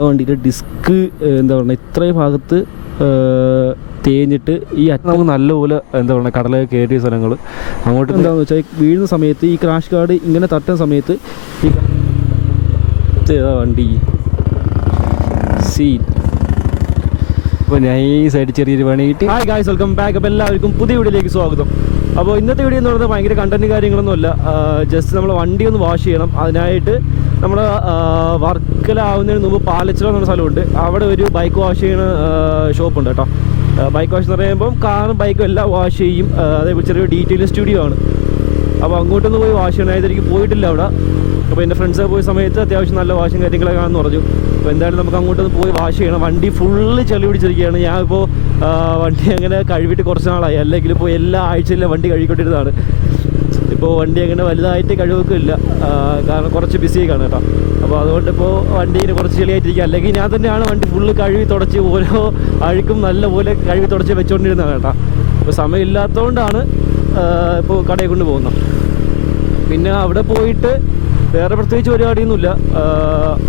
വണ്ടിയുടെ ഡിസ്ക് എന്താ പറയുക ഇത്രയും ഭാഗത്ത് തേഞ്ഞിട്ട് ഈ അറ്റം നമുക്ക് നല്ലപോലെ എന്താ പറയുക കടലൊക്കെ കയറിയ സ്ഥലങ്ങൾ അങ്ങോട്ട് എന്താണെന്ന് വെച്ചാൽ വീഴുന്ന സമയത്ത് ഈ ക്രാഷ് ഗാർഡ് ഇങ്ങനെ തട്ടുന്ന സമയത്ത് ഈ വണ്ടി സീൻ അപ്പോൾ നൈസായിട്ട് ചെറിയൊരു പണി കിട്ടി. Hi guys, welcome back. അപ്പോൾ എല്ലാവർക്കും പുതിയ വീഡിയോയിലേക്ക് സ്വാഗതം. അപ്പോൾ ഇന്നത്തെ വീഡിയോ എന്ന് പറയുന്നത് ഭയങ്കര കണ്ടന്റ് കാര്യങ്ങളൊന്നുമല്ല, ജസ്റ്റ് നമ്മൾ വണ്ടി ഒന്ന് വാഷ് ചെയ്യണം. അതിനായിട്ട് നമ്മൾ വർക്കല ആവുന്നതിന് മുമ്പ് പാലച്ചിറ എന്ന സ്ഥലമുണ്ട്, അവിടെ ഒരു ബൈക്ക് വാഷ് ചെയ്യുന്ന ഷോപ്പുണ്ട് കേട്ടോ. ബൈക്ക് വാഷ് എന്ന് പറയുമ്പം കാറും ബൈക്കും എല്ലാം വാഷ് ചെയ്യും. അതേപോലെ ചെറിയൊരു ഡീറ്റെയിൽ സ്റ്റുഡിയോ ആണ്. അപ്പോൾ അങ്ങോട്ടൊന്ന് പോയി വാഷ് ചെയ്യണം. അതായത് എനിക്ക് പോയിട്ടില്ല അവിടെ. അപ്പോൾ എൻ്റെ ഫ്രണ്ട്സൊക്കെ പോയ സമയത്ത് അത്യാവശ്യം നല്ല വാഷും കാര്യങ്ങളൊക്കെ ആണെന്ന് പറഞ്ഞു. അപ്പോൾ എന്തായാലും നമുക്ക് അങ്ങോട്ടൊന്ന് പോയി വാഷ് ചെയ്യണം. വണ്ടി ഫുള്ള് ചെളി പിടിച്ചിരിക്കുകയാണ്. ഞാനിപ്പോൾ വണ്ടി അങ്ങനെ കഴുകിയിട്ട് കുറച്ച് നാളായി, അല്ലെങ്കിൽ ഇപ്പോൾ എല്ലാ ആഴ്ചയിലും വണ്ടി കഴുകിക്കൊണ്ടിരുന്നതാണ്. ഇപ്പോൾ വണ്ടി അങ്ങനെ വലുതായിട്ട് കഴിവൊക്കില്ല, കാരണം കുറച്ച് ബിസിയൊക്കെയാണ് കേട്ടോ. അപ്പോൾ അതുകൊണ്ട് ഇപ്പോൾ വണ്ടീന് കുറച്ച് ചെളിയായിട്ടിരിക്കുക. അല്ലെങ്കിൽ ഞാൻ തന്നെയാണ് വണ്ടി ഫുള്ള് കഴുകി തുടച്ച് ഓരോ അഴുക്കും നല്ലപോലെ കഴുകി തുടച്ച് വെച്ചുകൊണ്ടിരുന്നതാണ് കേട്ടോ. ഇപ്പോൾ സമയമില്ലാത്തതുകൊണ്ടാണ് ഇപ്പോൾ കടയിൽ കൊണ്ട് പോകുന്നത്. പിന്നെ അവിടെ പോയിട്ട് വേറെ പ്രത്യേകിച്ച് പരിപാടിയൊന്നുമില്ല.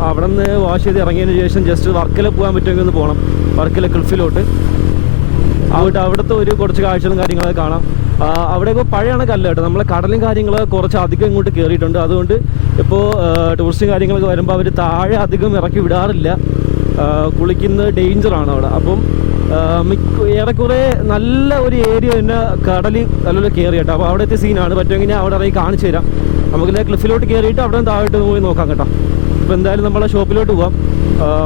അവിടെ നിന്ന് വാഷ് ചെയ്ത് ഇറങ്ങിയതിന് ശേഷം ജസ്റ്റ് വർക്കല പോകാൻ പറ്റുമെങ്കിൽ ഒന്ന് പോകണം, വർക്കല ക്ലിഫിലോട്ട്. അവിടുത്തെ ഒരു കുറച്ച് കാഴ്ചകളും കാര്യങ്ങളൊക്കെ കാണാം. അവിടെയൊക്കെ പഴയാണ് കല്ല് കേട്ടോ. നമ്മളെ കടലും കാര്യങ്ങൾ കുറച്ച് അധികം ഇങ്ങോട്ട് കയറിയിട്ടുണ്ട്. അതുകൊണ്ട് ഇപ്പോൾ ടൂറിസ്റ്റും കാര്യങ്ങളൊക്കെ വരുമ്പോൾ അവർ താഴെ അധികം ഇറക്കി വിടാറില്ല. കുളിക്കുന്നത് ഡേഞ്ചറാണ് അവിടെ. അപ്പം ഏറെക്കുറെ നല്ല ഒരു ഏരിയ തന്നെ കടൽ നല്ലപോലെ കയറി കേട്ടോ. അപ്പോൾ അവിടുത്തെ സീനാണ്. പറ്റുമെങ്കിൽ ഞാൻ അവിടെ ഇറങ്ങി കാണിച്ചു തരാം. നമുക്കില്ല ക്ലിഫിലോട്ട് കയറിയിട്ട് അവിടെ നിന്ന് താഴോട്ട് പോയി നോക്കാം കേട്ടോ. ഇപ്പോൾ എന്തായാലും നമ്മളെ ഷോപ്പിലോട്ട് പോകാം.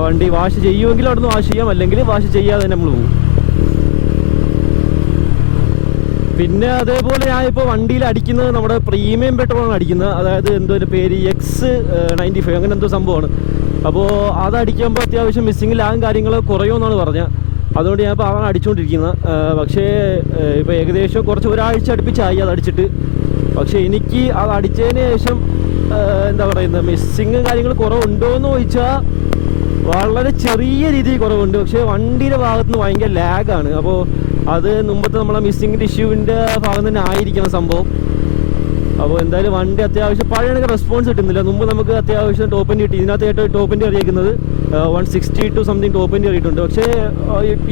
വണ്ടി വാഷ് ചെയ്യുമെങ്കിൽ അവിടെ നിന്ന് വാഷ് ചെയ്യാം, അല്ലെങ്കിൽ വാഷ് ചെയ്യാതെ തന്നെ നമ്മൾ പോകും. പിന്നെ അതേപോലെ ഞാനിപ്പോൾ വണ്ടിയിൽ അടിക്കുന്നത് നമ്മുടെ പ്രീമിയം പെട്രോളാണ് അടിക്കുന്നത്. അതായത് എന്തോ ഒരു പേര് X95 അങ്ങനെ എന്തോ സംഭവമാണ്. അപ്പോൾ അതടിക്കുമ്പോൾ അത്യാവശ്യം മിസ്സിങ് ലാഗും കാര്യങ്ങളൊക്കെ കുറയുമെന്നാണ് പറഞ്ഞത്. അതുകൊണ്ട് ഞാനിപ്പോൾ അതാണ് അടിച്ചുകൊണ്ടിരിക്കുന്നത്. പക്ഷേ ഇപ്പോൾ ഏകദേശം കുറച്ച് ഒരാഴ്ച അടുപ്പിച്ചായി അതടിച്ചിട്ട്. പക്ഷേ എനിക്ക് അത് അടിച്ചതിന് ശേഷം എന്താ പറയുന്നത്, മിസ്സിങ് കാര്യങ്ങൾ കുറവുണ്ടോ എന്ന് ചോദിച്ചാൽ വളരെ ചെറിയ രീതിയിൽ കുറവുണ്ട്. പക്ഷേ വണ്ടിയുടെ ഭാഗത്ത് നിന്ന് ഭയങ്കര ലാഗാണ്. അപ്പോൾ അത് മുമ്പത്തെ നമ്മളെ മിസ്സിങ്ങിൻ്റെ ഇഷ്യൂവിൻ്റെ ഭാഗം തന്നെ ആയിരിക്കണം സംഭവം. അപ്പോൾ എന്തായാലും വണ്ടി അത്യാവശ്യം പഴയ റെസ്പോൺസ് കിട്ടുന്നില്ല. മുമ്പ് നമുക്ക് അത്യാവശ്യം ടോപ്പ് എൻഡ് കിട്ടി. ഇതിനകത്തായിട്ട് ടോപ്പ് എൻഡ് അറിയിക്കുന്നത് 162 സംതിങ് ടോപ്പ് എൻഡ് കയറിയിട്ടുണ്ട്. പക്ഷേ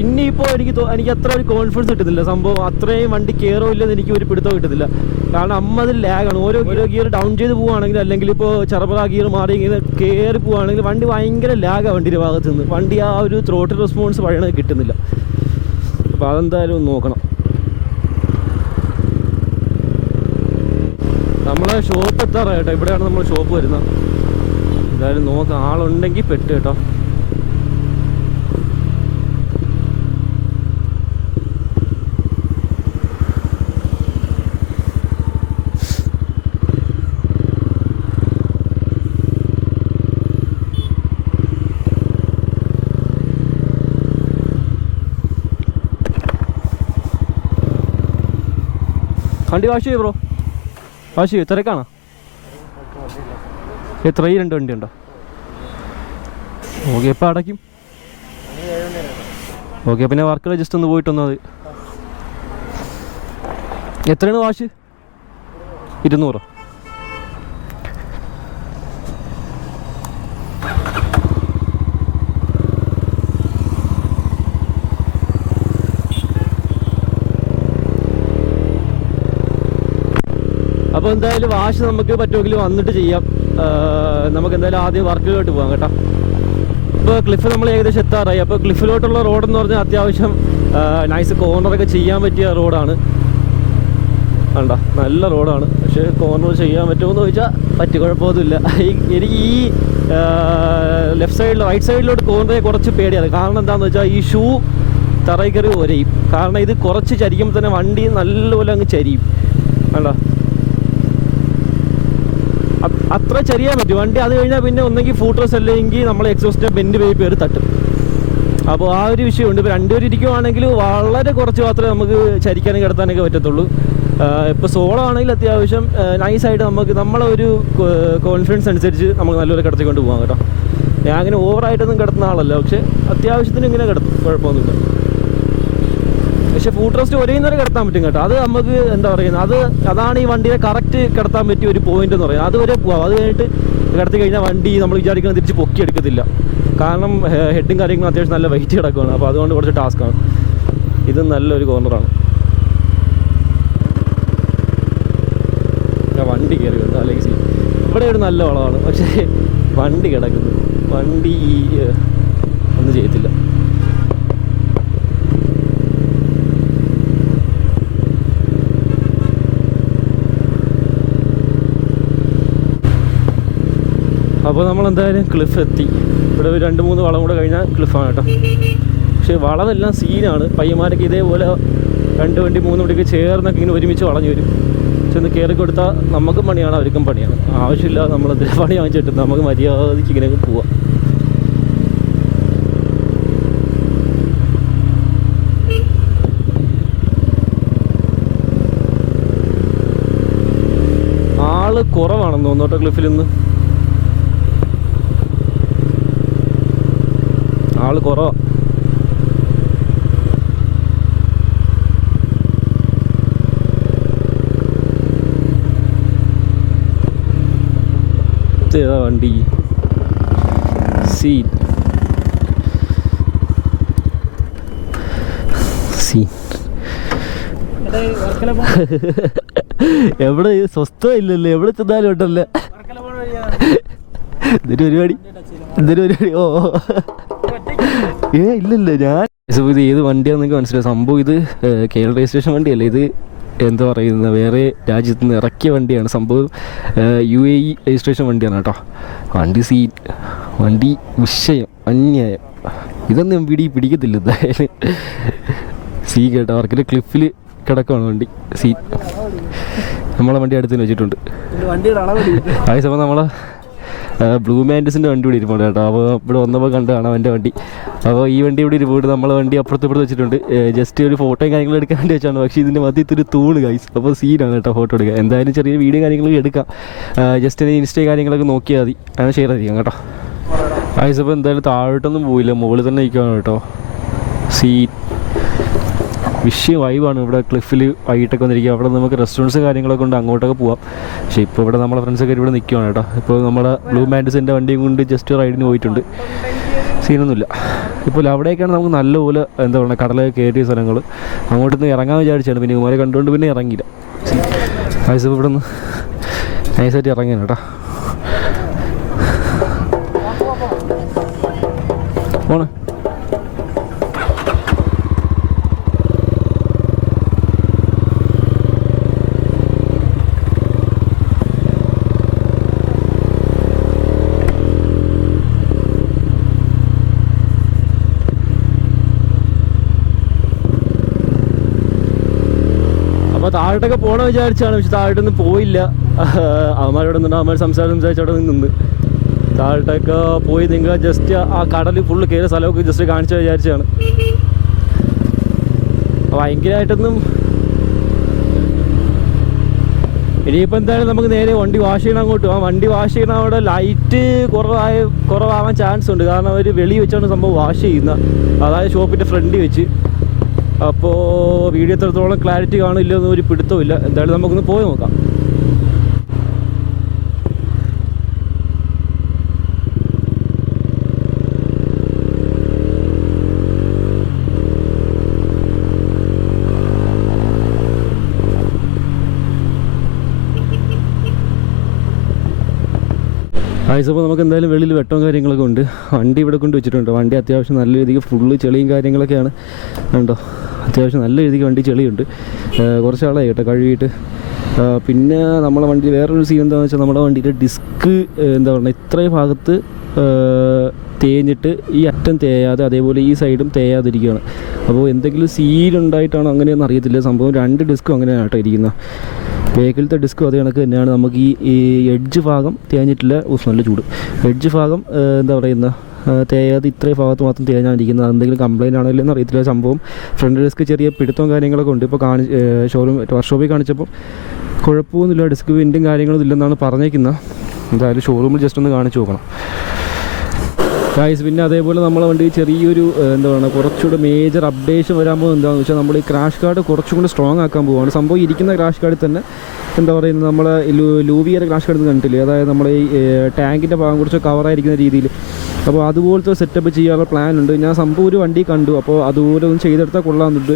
ഇനിയിപ്പോൾ എനിക്ക് അത്ര ഒരു കോൺഫിഡൻസ് കിട്ടുന്നില്ല. സംഭവം അത്രയും വണ്ടി കയറോ ഇല്ലെന്ന് എനിക്ക് ഒരു പിടുത്തം കിട്ടുന്നില്ല. കാരണം അതിൽ ലാഗാണ്. ഓരോ ഗിയർ ഡൗൺ ചെയ്ത് പോവുകയാണെങ്കിൽ, അല്ലെങ്കിൽ ഇപ്പോൾ ചെറുപ്പ ഗിയർ മാറി ഇങ്ങനെ കയറി പോവുകയാണെങ്കിൽ വണ്ടി ഭയങ്കര ലാഗാണ് വണ്ടിയുടെ ഭാഗത്ത് നിന്ന്. വണ്ടി ആ ഒരു ത്രോട്ടിൽ റെസ്പോൺസ് പഴയത് കിട്ടുന്നില്ല. അപ്പോൾ അതെന്തായാലും ഒന്ന് നോക്കണം. നമ്മളെ ഷോപ്പ് എത്താറായി കേട്ടോ. ഇവിടെയാണ് നമ്മൾ ഷോപ്പ് വരുന്നത്. എന്തായാലും നോക്കാം, ആളുണ്ടെങ്കിൽ പെട്ട് കേട്ടോ. വണ്ടി വാഷ് ചെയ്യോ ബ്രോ? വാഷ് ചെയ്യോ? തിരക്കാണോ? എത്ര ഈ 2 വണ്ടി ഉണ്ടോ? ഓക്കെ, എപ്പോൾ അടയ്ക്കും? ഓക്കെ, പിന്നെ വർക്കല ജസ്റ്റ് ഒന്ന് പോയിട്ട് വന്നാൽ മതി. എത്രയാണ് വാഷ്? 200. അപ്പോൾ എന്തായാലും വാഷ് നമുക്ക് പറ്റുമെങ്കിൽ വന്നിട്ട് ചെയ്യാം. നമുക്ക് എന്തായാലും ആദ്യം വർക്കിലോട്ട് പോകാം കേട്ടോ. ഇപ്പോൾ ക്ലിഫ് നമ്മൾ ഏകദേശം എത്താറായി. അപ്പോൾ ക്ലിഫിലോട്ടുള്ള റോഡെന്ന് പറഞ്ഞാൽ അത്യാവശ്യം നൈസ് കോർണറൊക്കെ ചെയ്യാൻ പറ്റിയ റോഡാണ്. വേണ്ട, നല്ല റോഡാണ്. പക്ഷേ കോർണർ ചെയ്യാൻ പറ്റുമെന്ന് ചോദിച്ചാൽ കുഴപ്പമൊന്നുമില്ല. എനിക്ക് ഈ ലെഫ്റ്റ് സൈഡിൽ റൈറ്റ് സൈഡിലോട്ട് കോർണറെ കുറച്ച് പേടിയാണ്. കാരണം എന്താണെന്ന് വെച്ചാൽ ഈ ഷൂ തറയിൽ കയറി ഒരയും. കാരണം ഇത് കുറച്ച് ചരിക്കുമ്പോൾ തന്നെ വണ്ടി നല്ലപോലെ അങ്ങ് ചരിയും. വേണ്ട, അത്ര ചെറിയാൻ പറ്റും വണ്ടി. അത് കഴിഞ്ഞാൽ പിന്നെ ഒന്നെങ്കിൽ ഫൂട്രസ് അല്ലെങ്കിൽ നമ്മൾ എക്സോസ്റ്റ് ബെൻഡ് പോയി പേര് തട്ടും. അപ്പോൾ ആ ഒരു വിഷയമുണ്ട്. ഇപ്പോൾ 2 പേര് ഇരിക്കുവാണെങ്കിൽ വളരെ കുറച്ച് മാത്രമേ നമുക്ക് ചരിക്കാനും കിടത്താനൊക്കെ പറ്റത്തുള്ളൂ. ഇപ്പോൾ സോളോ ആണെങ്കിൽ അത്യാവശ്യം നൈസായിട്ട് നമുക്ക് നമ്മളെ ഒരു കോൺഫിഡൻസ് അനുസരിച്ച് നമുക്ക് നല്ലപോലെ കിടത്തിക്കൊണ്ട് പോകാം കേട്ടോ. ഞാൻ അങ്ങനെ ഓവറായിട്ടൊന്നും കിടത്തുന്ന ആളല്ല, പക്ഷേ അത്യാവശ്യത്തിന് ഇങ്ങനെ കിടത്തും, കുഴപ്പമൊന്നുമില്ല. പക്ഷെ ഫുഡ് റെസ്റ്റ് ഒരേ നേരം കിടത്താൻ പറ്റും കേട്ടോ. അത് നമുക്ക് എന്താ പറയുന്നത്, അതാണ് ഈ വണ്ടിയെ കറക്റ്റ് കിടത്താൻ പറ്റിയ ഒരു പോയിന്റ് എന്ന് പറയുന്നത്. അതുവരെ പോവാം. അത് കഴിഞ്ഞിട്ട് കിടത്തി കഴിഞ്ഞാൽ വണ്ടി നമ്മൾ വിചാരിക്കുന്നത് തിരിച്ച് പൊക്കി എടുക്കത്തില്ല. കാരണം ഹെഡും കാര്യങ്ങളും അത്യാവശ്യം നല്ല വെയിറ്റ് കിടക്കുകയാണ്. അപ്പോൾ അതുകൊണ്ട് കുറച്ച് ടാസ്ക്കാണ്. ഇത് നല്ലൊരു കോർണറാണ്. വണ്ടി കയറി വന്നു അല്ലെങ്കിൽ ഇവിടെ ഒരു നല്ല വളമാണ്, പക്ഷേ വണ്ടി കിടക്കുന്നു. വണ്ടി ഒന്നും ചെയ്യത്തില്ല. അപ്പോൾ നമ്മളെന്തായാലും ക്ലിഫ് എത്തി. ഇവിടെ ഒരു 2-3 വളം കൂടെ കഴിഞ്ഞാൽ ക്ലിഫാണ് കേട്ടോ. പക്ഷേ വളമെല്ലാം സീനാണ്. പയ്യന്മാരൊക്കെ ഇതേപോലെ 2 വണ്ടി 3 വണ്ടിയൊക്കെ ചേർന്നൊക്കെ ഇങ്ങനെ ഒരുമിച്ച് വളഞ്ഞു വരും. ചെന്ന് കയറി കൊടുത്താൽ നമുക്കും പണിയാണ്, അവർക്കും പണിയാണ്. ആവശ്യമില്ല നമ്മളെന്തിനാ പണി വാങ്ങിച്ചിട്ട്, നമുക്ക് മര്യാദയ്ക്ക് ഇങ്ങനെയൊക്കെ പോവാം. ആള് കുറവാണെന്ന് തോന്നുന്നു ക്ലിഫിൽ നിന്ന്. ആള് കുറവാണ്. ഏതാ വണ്ടി? സീൻ എവിടെ സ്വസ്ഥ ഇല്ലല്ലോ, എവിടെ ചെന്നാലും ഉണ്ടല്ലോ. പരിപാടി ഓ ഇല്ലല്ലോ. ഞാൻ ഇത് ഏത് വണ്ടിയാണെന്ന് നിങ്ങൾക്ക് മനസ്സിലായി. സംഭവം ഇത് കേരള രജിസ്ട്രേഷൻ വണ്ടിയല്ലേ. ഇത് എന്താ പറയുന്നത്, വേറെ രാജ്യത്ത് നിന്ന് ഇറക്കിയ വണ്ടിയാണ്. സംഭവം UAE രജിസ്ട്രേഷൻ വണ്ടിയാണ് കേട്ടോ. വണ്ടി സീൻ, വണ്ടി വിഷയം, അന്യായം. ഇതൊന്നും പിടിക്കത്തില്ല എന്തായാലും. സീ കേട്ടോ, വർക്കല ക്ലിഫിൽ കിടക്കുവാണ് വണ്ടി. സീൻ നമ്മളെ വണ്ടി അടുത്ത് വെച്ചിട്ടുണ്ട്. അതേ സമയം നമ്മളെ ബ്ലൂ മാൻഡസിൻ്റെ വണ്ടി ഇവിടെ ഇരിപ്പുണ്ട് കേട്ടോ. അപ്പോൾ ഇവിടെ വന്നപ്പോൾ കണ്ടതാണ് അവൻ്റെ വണ്ടി. അപ്പോൾ ഈ വണ്ടി ഇവിടെ ഇരിപ്പുണ്ട്. നമ്മളെ വണ്ടി അപ്പുറത്ത് വെച്ചിട്ടുണ്ട്. ജസ്റ്റ് ഒരു ഫോട്ടോയും കാര്യങ്ങളും എടുക്കാൻ വേണ്ടി വെച്ചാണ്. പക്ഷേ ഇതിൻ്റെ മധ്യത്തൊരു തൂണ് ഗൈസ്. അപ്പോൾ സീനാണ് കേട്ടോ ഫോട്ടോ എടുക്കുക. എന്തായാലും ചെറിയ വീഡിയോ കാര്യങ്ങളൊക്കെ എടുക്കാം. ജസ്റ്റ് ഇൻസ്റ്റയും കാര്യങ്ങളൊക്കെ നോക്കിയാൽ മതി. അങ്ങനെ ഷെയർ ചെയ്യിക്കാം കേട്ടോ ഗൈസ്. അപ്പോൾ എന്തായാലും താഴോട്ടൊന്നും പോയില്ല, മുകളിൽ തന്നെ നിൽക്കുകയാണ് കേട്ടോ. സീൻ വിഷയം വൈബാണ് ഇവിടെ ക്ലിഫിൽ. വൈകിട്ടൊക്കെ വന്നിരിക്കുക. അവിടെ നമുക്ക് റെസ്റ്റോറൻറ്റ്സ് കാര്യങ്ങളൊക്കെ ഉണ്ട്, അങ്ങോട്ടൊക്കെ പോവാം. പക്ഷേ ഇപ്പോൾ ഇവിടെ നമ്മളെ ഫ്രണ്ട്സൊക്കെ ഇവിടെ നിൽക്കുകയാണ് കേട്ടോ. ഇപ്പോൾ നമ്മുടെ ബ്ലൂ മാൻഡസിൻ്റെ വണ്ടിയും കൊണ്ട് ജസ്റ്റ് റൈഡിന് പോയിട്ടുണ്ട്. സീനൊന്നുമില്ല. ഇപ്പോൾ അവിടേക്കാണ് നമുക്ക് നല്ലപോലെ എന്താ പറയുക കടലൊക്കെ കയറിയ സ്ഥലങ്ങൾ. അങ്ങോട്ടൊന്ന് ഇറങ്ങാൻ വിചാരിച്ചാണ്, പിന്നെ ഇവരെ കണ്ടുകൊണ്ട് പിന്നെ ഇറങ്ങിയില്ല. വയസ്സ് ഇവിടെ നിന്ന് നൈസായിട്ട് ഇറങ്ങിയാണ് കേട്ടോ. പോണേ താഴോട്ടൊക്കെ പോകണമെന്ന് വിചാരിച്ചാണ്. പക്ഷെ താഴോട്ടൊന്നും പോയില്ല. അവന്മാരോട് നിന്നിട്ട് അവന്മാർ സംസാരിച്ച് അവിടെ നിന്ന് താഴോട്ടൊക്കെ പോയി നിങ്ങൾ ജസ്റ്റ് ആ കടൽ ഫുള്ള് കയറിയ സ്ഥലമൊക്കെ ജസ്റ്റ് കാണിച്ചു വിചാരിച്ചാണ്. ഭയങ്കരമായിട്ടൊന്നും ഇനിയിപ്പോൾ എന്തായാലും നമുക്ക് നേരെ വണ്ടി വാഷ് ചെയ്യണം അങ്ങോട്ട് പോകാം. വണ്ടി വാഷ് ചെയ്യണം. അവിടെ ലൈറ്റ് കുറവാവാൻ ചാൻസ് ഉണ്ട്. കാരണം അവർ വെളി വെച്ചാണ് സംഭവം വാഷ് ചെയ്യുന്നത്, അതായത് ഷോപ്പിൻ്റെ ഫ്രണ്ടിൽ വെച്ച്. അപ്പോൾ വീഡിയോ എത്രത്തോളം ക്ലാരിറ്റി കാണില്ല എന്നൊന്നും ഒരു പിടുത്തമില്ല. എന്തായാലും നമുക്കൊന്ന് പോയി നോക്കാം. ആയിസപ്പോൾ നമുക്ക് എന്തായാലും വെളിയിൽ വെട്ടവും കാര്യങ്ങളൊക്കെ ഉണ്ട്. വണ്ടി ഇവിടെ കൊണ്ട് വെച്ചിട്ടുണ്ട്. വണ്ടി അത്യാവശ്യം നല്ല രീതിക്ക് ഫുള്ള് ചെളിയും കാര്യങ്ങളൊക്കെയാണ് കണ്ടോ. അത്യാവശ്യം നല്ല രീതിക്ക് വണ്ടി ചെളിയുണ്ട്. കുറച്ച് ആളായി കേട്ടോ കഴുകിയിട്ട്. പിന്നെ നമ്മളെ വണ്ടി വേറൊരു സീൻ എന്താണെന്ന് വെച്ചാൽ നമ്മുടെ വണ്ടിയുടെ ഡിസ്ക് എന്താ പറയുക ഇത്രയും ഭാഗത്ത് തേഞ്ഞിട്ട് ഈ അറ്റം തേയാതെ അതേപോലെ ഈ സൈഡും തേയാതിരിക്കുകയാണ്. അപ്പോൾ എന്തെങ്കിലും സീലുണ്ടായിട്ടാണോ അങ്ങനെയൊന്നും അറിയത്തില്ല. സംഭവം 2 ഡിസ്കും അങ്ങനെയാണ് കേട്ടോ ഇരിക്കുന്നത്. ബേക്കിലത്തെ ഡിസ്കും അതേ കണക്ക് തന്നെയാണ്. നമുക്ക് ഈ എഡ്ജ് ഭാഗം തേഞ്ഞിട്ടില്ല. നല്ല ചൂട്. എഡ്ജ് ഭാഗം എന്താ പറയുന്ന തേയാതെ ഇത്രയും ഭാഗത്ത് മാത്രം തേഞ്ഞായിരിക്കുന്നത്. എന്തെങ്കിലും കംപ്ലയിൻ്റ് ആണോ ഇല്ലെന്ന് അറിയത്തില്ല. സംഭവം ഫ്രണ്ട് ഡിസ്ക് ചെറിയ പിടുത്തവും കാര്യങ്ങളൊക്കെ ഉണ്ട്. ഇപ്പോൾ വർക്ക്ഷോപ്പിൽ കാണിച്ചപ്പോൾ കുഴപ്പമൊന്നുമില്ല, ഡിസ്ക് വിൻറ്റും കാര്യങ്ങളൊന്നും ഇല്ലെന്നാണ് പറഞ്ഞേക്കുന്നത്. എന്തായാലും ഷോറൂമിൽ ജസ്റ്റ് ഒന്ന് കാണിച്ച് നോക്കണം ഗൈസ്. പിന്നെ അതേപോലെ നമ്മളെ വണ്ടി ചെറിയൊരു എന്താ പറയുക കുറച്ചുകൂടെ മേജർ അപ്ഡേഷൻ വരാൻ പോകുന്നത് എന്താണെന്ന് വെച്ചാൽ നമ്മൾ ഈ ക്രാഷ് കാർഡ് കുറച്ചും കൂടി സ്ട്രോങ് ആക്കാൻ പോവുകയാണ്. സംഭവം ഇരിക്കുന്ന ക്രാഷ് കാർഡിൽ തന്നെ എന്താ പറയുന്നത് നമ്മളെ ലൂവിയുടെ ക്രാഷ് കാർഡ് കണ്ടിട്ടില്ലേ, അതായത് നമ്മുടെ ഈ ടാങ്കിൻ്റെ ഭാഗം കുറച്ച് കവറായിരിക്കുന്ന രീതിയിൽ അപ്പോൾ അതുപോലത്തെ സെറ്റപ്പ് ചെയ്യാനുള്ള പ്ലാൻ ഉണ്ട്. ഞാൻ സംഭവം ഒരു വണ്ടി കണ്ടു, അപ്പോൾ അതുപോലെ ഒന്ന് ചെയ്തെടുത്താൽ കൊള്ളാമെന്നുണ്ട്.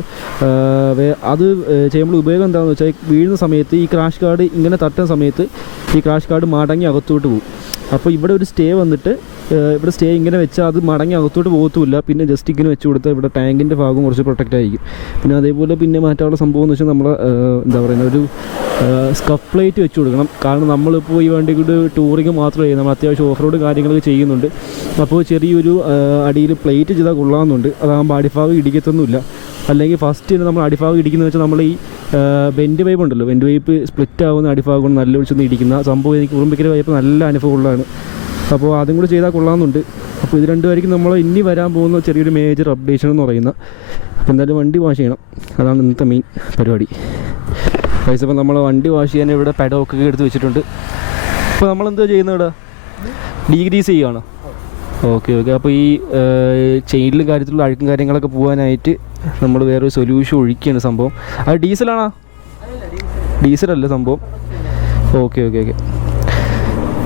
അത് ചെയ്യുമ്പോൾ ഉപയോഗം എന്താണെന്ന് വെച്ചാൽ വീഴുന്ന സമയത്ത് ഈ ക്രാഷ് കാർഡ് ഇങ്ങനെ തട്ടുന്ന സമയത്ത് ഈ ക്രാഷ് കാർഡ് മടങ്ങി അകത്തോട്ട് പോകും. അപ്പോൾ ഇവിടെ ഒരു സ്റ്റേ വന്നിട്ട് ഇവിടെ സ്റ്റേ ഇങ്ങനെ വെച്ചാൽ അത് മടങ്ങി അകത്തോട്ട് പോകത്തുമില്ല. പിന്നെ ജസ്റ്റ് ഇങ്ങനെ വെച്ച് കൊടുത്താൽ ഇവിടെ ടാങ്കിൻ്റെ ഭാഗം കുറച്ച് പ്രൊട്ടക്റ്റ് ആയിരിക്കും. പിന്നെ അതേപോലെ പിന്നെ മാറ്റാനുള്ള സംഭവം എന്ന് വെച്ചാൽ നമ്മൾ എന്താ പറയുന്ന ഒരു സ്കഫ് പ്ലേറ്റ് വെച്ച് കൊടുക്കണം. കാരണം നമ്മളിപ്പോൾ ഈ വണ്ടി കൂടി ടൂറിങ് മാത്രമേ നമ്മൾ അത്യാവശ്യം ഓഫ് റോഡ് കാര്യങ്ങളൊക്കെ ചെയ്യുന്നുണ്ട്. അപ്പോൾ ചെറിയൊരു അടിയിൽ പ്ലേറ്റ് ചെയ്താൽ കൊള്ളാമെന്നുണ്ട്. അതാകുമ്പോൾ അടിഭാഗം ഇടിക്കത്തൊന്നുമില്ല. അല്ലെങ്കിൽ ഫസ്റ്റ് തന്നെ നമ്മൾ അടിഭാഗം ഇടിക്കുന്നത് വെച്ചാൽ നമ്മൾ ഈ ബെൻഡ് പൈപ്പ് ഉണ്ടല്ലോ, ബെൻഡ് പൈപ്പ് സ്പ്ലിറ്റ് ആകുന്ന അടിഭാഗം കൊണ്ട് നല്ല വിളിച്ചൊന്ന് ഇടിക്കുന്ന സംഭവം എനിക്ക് ഉറുമ്പിക്കര പൈപ്പ് നല്ല അനുഭവമുള്ളതാണ്. അപ്പോൾ അതും കൂടി ചെയ്താൽ കൊള്ളാമെന്നുണ്ട്. അപ്പോൾ ഇത് രണ്ടുമായിരിക്കും നമ്മൾ ഇനി വരാൻ പോകുന്ന ചെറിയൊരു മേജർ അപ്ഡേഷൻ എന്ന് പറയുന്നത്. അപ്പോൾ എന്തായാലും വണ്ടി വാഷ് ചെയ്യണം, അതാണ് ഇന്നത്തെ മെയിൻ പരിപാടി. പൈസ ഇപ്പോൾ നമ്മൾ വണ്ടി വാഷ് ചെയ്യാൻ ഇവിടെ പെഡൊക്കെ എടുത്ത് വെച്ചിട്ടുണ്ട്. ഇപ്പോൾ നമ്മളെന്താ ചെയ്യുന്നത് ഇവിടെ ഡീഗ്രീസ് ചെയ്യുകയാണ്. ഓക്കെ. അപ്പോൾ ഈ ചെയിനിലും കാര്യത്തിലുള്ള അഴുക്കും കാര്യങ്ങളൊക്കെ പോകാനായിട്ട് നമ്മൾ വേറൊരു സൊല്യൂഷൻ ഒഴിക്കുകയാണ് സംഭവം. അത് ഡീസലാണോ? ഡീസലല്ല സംഭവം. ഓക്കെ.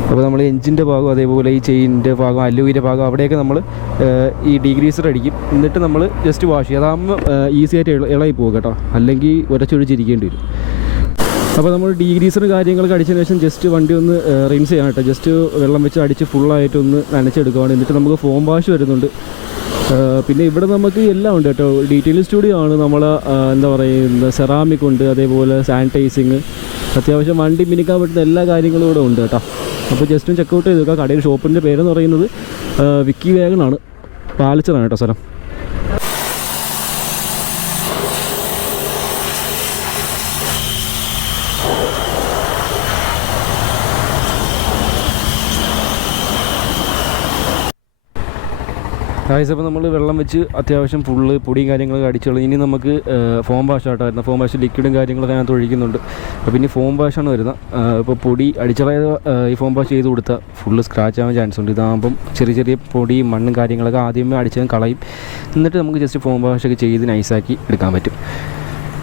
അപ്പോൾ നമ്മൾ എഞ്ചിൻ്റെ ഭാഗം അതേപോലെ ഈ ചെയിനിൻ്റെ ഭാഗം അലോയിൻ്റെ ഭാഗം അവിടെയൊക്കെ നമ്മൾ ഈ ഡീഗ്രീസർ അടിക്കും. എന്നിട്ട് നമ്മൾ ജസ്റ്റ് വാഷ് ചെയ്യും. അതാകുമ്പോൾ ഈസി ആയിട്ട് ഇളകി പോകും കേട്ടോ, അല്ലെങ്കിൽ ഉരച്ചൊഴിച്ചിരിക്കേണ്ടി വരും. അപ്പോൾ നമ്മൾ ഡീഗ്രീസർ കാര്യങ്ങളൊക്കെ അടിച്ചതിന് ശേഷം ജസ്റ്റ് വണ്ടി ഒന്ന് റിൻസ് ചെയ്യണം കേട്ടോ. ജസ്റ്റ് വെള്ളം വെച്ച് അടിച്ച് ഫുള്ളായിട്ടൊന്ന് നനച്ചെടുക്കുകയാണ്. എന്നിട്ട് നമുക്ക് ഫോം വാഷ് വരുന്നുണ്ട്. പിന്നെ ഇവിടെ നമുക്ക് എല്ലാം ഉണ്ട് കേട്ടോ. ഡീറ്റെയിൽ സ്റ്റുഡിയോ ആണ്. നമ്മൾ എന്താ പറയുന്നത്, സെറാമിക് ഉണ്ട്, അതേപോലെ സാനിറ്റൈസിങ്, അത്യാവശ്യം വണ്ടി മിനിക്കാൻ പറ്റുന്ന എല്ലാ കാര്യങ്ങളും ഇവിടെ ഉണ്ട് കേട്ടോ. അപ്പോൾ ജസ്റ്റ് ഒന്ന് ചെക്കൗട്ട് ചെയ്ത് നോക്കുക. കടയിൽ ഷോപ്പിൻ്റെ പേരെന്ന് പറയുന്നത് വിക്കി വേഗനാണ്, പാലിച്ചതാണ് കേട്ടോ സ്ഥലം. അപ്പോൾ നമ്മൾ വെള്ളം വെച്ച് അത്യാവശ്യം ഫുള്ള് പൊടിയും കാര്യങ്ങളൊക്കെ അടിച്ചുള്ളൂ. ഇനി നമുക്ക് ഫോം വാഷ് ആട്ടോ വരുന്നത്. ഫോം വാഷ് ലിക്വിഡും കാര്യങ്ങളൊക്കെ അതിനകത്ത് ഒഴിക്കുന്നുണ്ട്. അപ്പോൾ ഇനി ഫോം വാഷാണ് വരുന്നത്. ഇപ്പോൾ പൊടി അടിച്ചളയത് ഈ ഫോം വാഷ് ചെയ്ത് കൊടുത്താൽ ഫുള്ള് സ്ക്രാച്ച് ആവാൻ ചാൻസ് ഉണ്ട്. ഇതാകുമ്പം ചെറിയ ചെറിയ പൊടിയും മണ്ണും കാര്യങ്ങളൊക്കെ ആദ്യമേ അടിച്ചാൽ കളയും. എന്നിട്ട് നമുക്ക് ജസ്റ്റ് ഫോം വാഷൊക്കെ ചെയ്ത് നൈസാക്കി എടുക്കാൻ പറ്റും.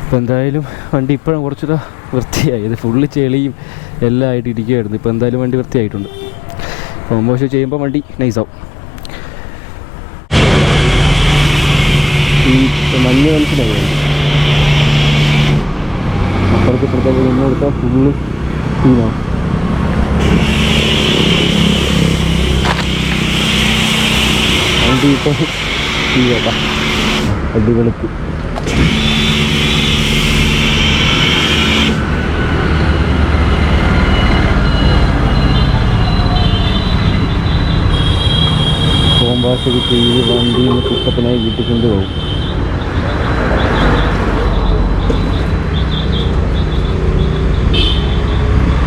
അപ്പോൾ എന്തായാലും വണ്ടി ഇപ്പോഴും കുറച്ചുകൂടെ വൃത്തിയായി. ഇത് ഫുള്ള് ചെളിയും എല്ലാം ആയിട്ട് ഇരിക്കുകയായിരുന്നു. ഇപ്പോൾ എന്തായാലും വണ്ടി വൃത്തിയായിട്ടുണ്ട്. ഫോം വാഷ് ചെയ്യുമ്പോൾ വണ്ടി നൈസാവും. ഈ മഞ്ഞ് മനസ്സിലായി അപ്പുറത്ത് ഇപ്പുറത്തേക്ക് നിന്ന് കൊടുത്താൽ ഫുള്ള് ക്ലീനാവും. വണ്ടി ഇപ്പോൾ ചെയ്യട്ടാ അടിപൊളിക്ക്. ഫോം വാഷൊക്കെ ചെയ്ത് വണ്ടി ഒന്ന് കുട്ടപ്പനായി വീട്ടിക്കൊണ്ട് പോകും.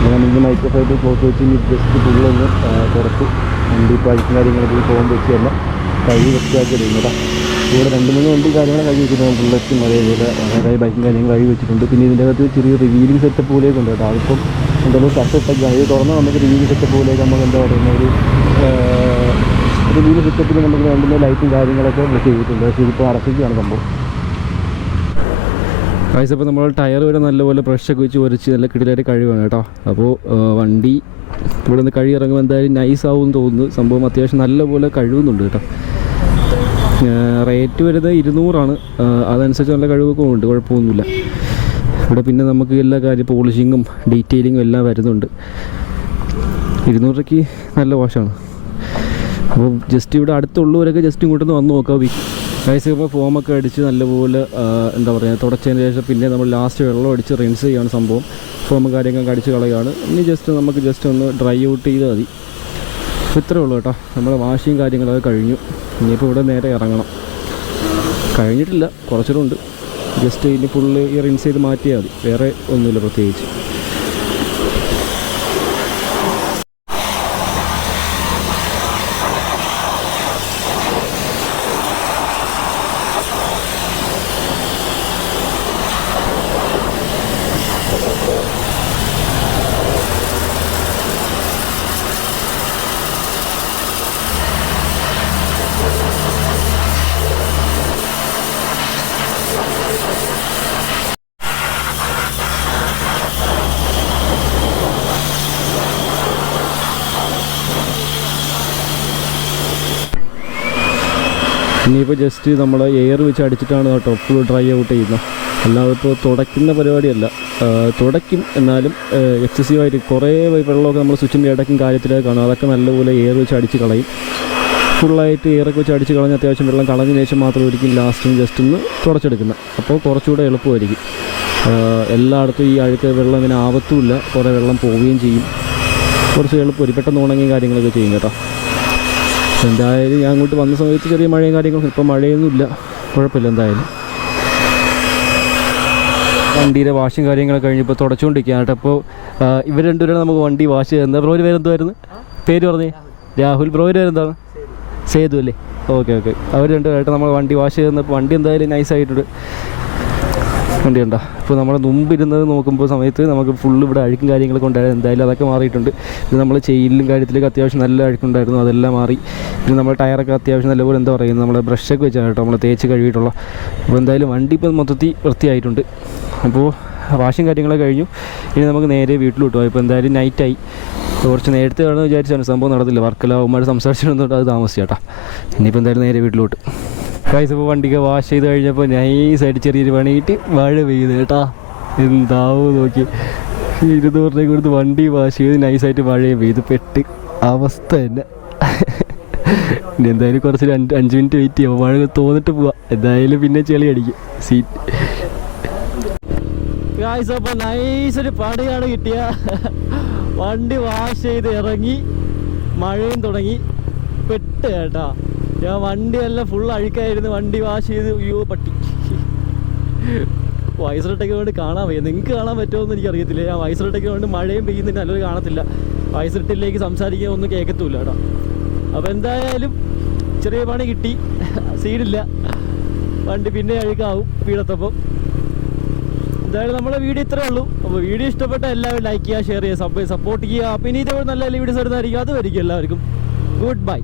ഞാനിങ്ങനെ മൈക്രോഫൈബർ ക്ലോത്ത് വെച്ച് ജസ്റ്റ് ഫുള്ളൊന്ന് പുറത്ത് വണ്ടി പൈപ്പും കാര്യങ്ങളൊക്കെ ഫോം വെച്ച് എല്ലാം കഴുകി വൃത്തിയാക്കി ഇടും കേട്ടോ. ഇവിടെ 2-3 വണ്ടി കാര്യങ്ങൾ കഴുകി വെച്ചിട്ടുണ്ട്. ബുള്ളറ്റും അതേപോലെ വേറെ ബൈക്കും കാര്യങ്ങൾ കഴുകി വെച്ചിട്ടുണ്ട്. പിന്നെ ഇതിൻ്റെ അകത്ത് ചെറിയ റിവീലിംഗ് സെറ്റപ്പ് പോലെയൊക്കെ ഉണ്ട് കേട്ടോ. അതിപ്പം എന്തായാലും ഷർട്ടിട്ടൊക്കെ അത് തുറന്നാൽ നമുക്ക് റിവീലിംഗ് സെറ്റപ്പ് പോലെയൊക്കെ നമുക്ക് എന്താ പറയുന്ന ഒരു റിവീലിംഗ് സെറ്റപ്പിൽ നമുക്ക് വേണ്ടുന്ന ലൈറ്റും കാര്യങ്ങളൊക്കെ ചെയ്തിട്ടുണ്ട്. പക്ഷേ ഇതിപ്പോൾ അടച്ചിരിക്കുകയാണ് സംഭവം. അപ്പോൾ നമ്മൾ ടയർ വരെ നല്ലപോലെ ബ്രഷൊക്കെ വെച്ച് ഉരച്ച് നല്ല കിടിലായിട്ട് കഴിവാണ് കേട്ടോ. അപ്പോൾ വണ്ടി ഇവിടെ നിന്ന് കഴി ഇറങ്ങുമ്പോൾ എന്തായാലും നൈസ് ആവും എന്ന് തോന്നുന്നു. സംഭവം അത്യാവശ്യം നല്ലപോലെ കഴിവുന്നുണ്ട് കേട്ടോ. റേറ്റ് വരുന്നത് 200 അതനുസരിച്ച് നല്ല കഴിവൊക്കെ ഉണ്ട്, കുഴപ്പമൊന്നുമില്ല. ഇവിടെ പിന്നെ നമുക്ക് എല്ലാ കാര്യം പോളിഷിങ്ങും ഡീറ്റെയിലിങ്ങും എല്ലാം വരുന്നുണ്ട്. 200 രൂപയ്ക്ക് നല്ല വാഷാണ്. അപ്പോൾ ജസ്റ്റ് ഇവിടെ അടുത്തുള്ളവരൊക്കെ ജസ്റ്റ് ഇങ്ങോട്ടൊന്ന് വന്ന് നോക്കാം. കഴിച്ചപ്പോൾ ഫോമൊക്കെ അടിച്ച് നല്ലപോലെ എന്താ പറയുക തുടച്ചതിന് ശേഷം പിന്നെ നമ്മൾ ലാസ്റ്റ് വെള്ളം അടിച്ച് റിൻസ് ചെയ്യാണ് സംഭവം. ഫോമും കാര്യങ്ങളൊക്കെ അടിച്ച് കളയുകയാണ്. ഇനി നമുക്ക് ജസ്റ്റ് ഒന്ന് ഡ്രൈ ഔട്ട് ചെയ്താൽ മതി. ഇത്രയേ ഉള്ളൂ കേട്ടോ. നമ്മുടെ വാഷിങ് കാര്യങ്ങളൊക്കെ കഴിഞ്ഞു. ഇനിയിപ്പോൾ ഇവിടെ നേരെ ഇറങ്ങണം. കഴിഞ്ഞിട്ടില്ല, കുറച്ചുകൂടെ ഉണ്ട്. ജസ്റ്റ് ഇനി ഫുള്ള് ഈ റിൻസ് ചെയ്ത് മാറ്റിയാൽ മതി, വേറെ ഒന്നുമില്ല പ്രത്യേകിച്ച്. ഇനിയിപ്പോൾ ജസ്റ്റ് നമ്മൾ എയർ വെച്ച് അടിച്ചിട്ടാണ് കേട്ടോ ഫുൾ ഡ്രൈ ഔട്ട് ചെയ്യുന്നത്. അല്ലാതെ ഇപ്പോൾ തുടയ്ക്കുന്ന പരിപാടിയല്ല. തുടയ്ക്കും, എന്നാലും എക്സസീവായിട്ട് കുറേ വെള്ളമൊക്കെ നമ്മൾ സ്വിച്ചിൻ്റെ ഇടയ്ക്കും കാര്യത്തിലൊക്കെ കാണും. അതൊക്കെ നല്ലപോലെ എയർ വെച്ച് അടിച്ച് കളയും. ഫുള്ളായിട്ട് എയറൊക്കെ വെച്ച് അടിച്ച് കളഞ്ഞ് അത്യാവശ്യം വെള്ളം കളഞ്ഞ ശേഷം മാത്രം ഒരിക്കലും ലാസ്റ്റും ജസ്റ്റ് ഒന്ന് തുടച്ചെടുക്കുന്നത്. അപ്പോൾ കുറച്ചുകൂടെ എളുപ്പമായിരിക്കും. എല്ലായിടത്തും ഈ അഴുക്ക് വെള്ളം ഇങ്ങനെ ആവത്തുമില്ല, കുറേ വെള്ളം പോവുകയും ചെയ്യും. കുറച്ച് എളുപ്പമായിരിക്കും, പെട്ടെന്ന് ഉണങ്ങിയും കാര്യങ്ങളൊക്കെ ചെയ്യും കേട്ടോ. എന്തായാലും ഞാൻ അങ്ങോട്ട് വന്ന സമയത്ത് ചെറിയ മഴയും കാര്യങ്ങളും, ഇപ്പോൾ മഴയൊന്നുമില്ല, കുഴപ്പമില്ല. എന്തായാലും വണ്ടിയുടെ വാഷും കാര്യങ്ങളൊക്കെ കഴിഞ്ഞപ്പോൾ തുടച്ചുകൊണ്ടിരിക്കുകയാണ് കേട്ടോ. അപ്പോൾ ഇവർ രണ്ടുപേരും നമുക്ക് വണ്ടി വാഷ് ചെയ്യുന്നത്. ബ്രോയുടെ പേരെന്തുമായിരുന്നു? പേര് പറഞ്ഞേ. രാഹുൽ. ബ്രോയുടെ പേരെന്താണ്? സേതു അല്ലേ? ഓക്കെ. അവർ രണ്ടുപേരായിട്ട് നമ്മൾ വണ്ടി വാഷ് ചെയ്യുന്നപ്പോൾ വണ്ടി എന്തായാലും നൈസായിട്ടുണ്ട്. വണ്ടി ഉണ്ടോ? ഇപ്പോൾ നമ്മുടെ മുമ്പിരുന്നത് നോക്കുമ്പോൾ സമയത്ത് നമുക്ക് ഫുള്ള് ഇവിടെ അഴുക്കും കാര്യങ്ങളൊക്കെ ഉണ്ടായിരുന്നു. എന്തായാലും അതൊക്കെ മാറിയിട്ടുണ്ട്. പിന്നെ നമ്മൾ ചെയിലും കാര്യത്തിലേക്ക് അത്യാവശ്യം നല്ല അഴുക്കുണ്ടായിരുന്നു, അതെല്ലാം മാറി. പിന്നെ നമ്മൾ ടയറൊക്കെ അത്യാവശ്യം നല്ലപോലെ എന്താ പറയുന്നത്, നമ്മൾ ബ്രഷൊക്കെ വെച്ചാൽ കേട്ടോ നമ്മൾ തേച്ച് കഴുകിയിട്ടുള്ള. അപ്പോൾ എന്തായാലും വണ്ടി ഇപ്പോൾ മൊത്തത്തിൽ വൃത്തിയായിട്ടുണ്ട്. അപ്പോൾ വാഷും കാര്യങ്ങളൊക്കെ കഴിഞ്ഞു. ഇനി നമുക്ക് നേരെ വീട്ടിലോട്ട് പോകാം. ഇപ്പോൾ എന്തായാലും നൈറ്റായി. കുറച്ച് നേരത്തെ വേണമെന്ന് വിചാരിച്ചാണ്, സംഭവം നടന്നില്ല. വർക്കല അവന്മാർ സംസാരിച്ചിരുന്നുണ്ട്, അത് താമസിച്ചു കേട്ടോ. ഇനിയിപ്പോൾ എന്തായാലും നേരെ വീട്ടിലോട്ട്. ഗൈസ്, ഇപ്പോൾ വണ്ടിക്ക് വാഷ് ചെയ്ത് കഴിഞ്ഞപ്പോൾ നൈസായിട്ട് ചെറിയൊരു പണി കിട്ടി. മഴ പെയ്യുന്നത് കേട്ടോ. എന്താവും നോക്കി. 200 രൂപ കൊടുത്ത് വണ്ടി വാഷ് ചെയ്ത് നൈസായിട്ട് മഴയും പെയ്ത് പെട്ട് അവസ്ഥ തന്നെ. ഇനി എന്തായാലും കുറച്ച് 5 മിനിറ്റ് വെയിറ്റ് ചെയ്യാം. മഴ തോന്നിട്ട് പോവാം. എന്തായാലും പിന്നെ ചെളി അടിക്കും സീറ്റ്. ഗൈസ്, അപ്പോൾ നൈസൊരു പണിയാണ് കിട്ടിയ. വണ്ടി വാഷ് ചെയ്ത് ഇറങ്ങി, മഴയും തുടങ്ങി, പെട്ട് കേട്ടാ. ഞാൻ വണ്ടിയെല്ലാം ഫുൾ അഴുക്കായിരുന്നു. വണ്ടി വാഷ് ചെയ്ത് അയ്യോ പട്ടി. വൈസറിട്ടൊക്കെ കൊണ്ട് കാണാൻ വയ്യ. നിങ്ങൾക്ക് കാണാൻ പറ്റുമോ എന്ന് എനിക്കറിയത്തില്ല. ഞാൻ വൈസറിട്ടൊക്കെ കൊണ്ട് മഴയും പെയ്യുന്നതിന് നല്ലൊരു കാണത്തില്ല. വൈസറിട്ടിലേക്ക് സംസാരിക്കാൻ ഒന്നും കേൾക്കത്തുമില്ല കേട്ടോ. അപ്പോൾ എന്തായാലും ചെറിയ പണി കിട്ടി. സീനില്ല, വണ്ടി പിന്നെ അഴുക്കാവും വീടെത്തപ്പം. എന്തായാലും നമ്മുടെ വീഡിയോ ഇത്രേ ഉള്ളൂ. അപ്പോൾ വീഡിയോ ഇഷ്ടപ്പെട്ട എല്ലാവരും ലൈക്ക് ചെയ്യുക, ഷെയർ ചെയ്യുക, സപ്പോർട്ട് ചെയ്യുക. അപ്പോൾ ഇനി ഇതേപോലെ നല്ല വീഡിയോസ് എടുത്തായിരിക്കും. അതുവരെയും എല്ലാവർക്കും ഗുഡ് ബൈ.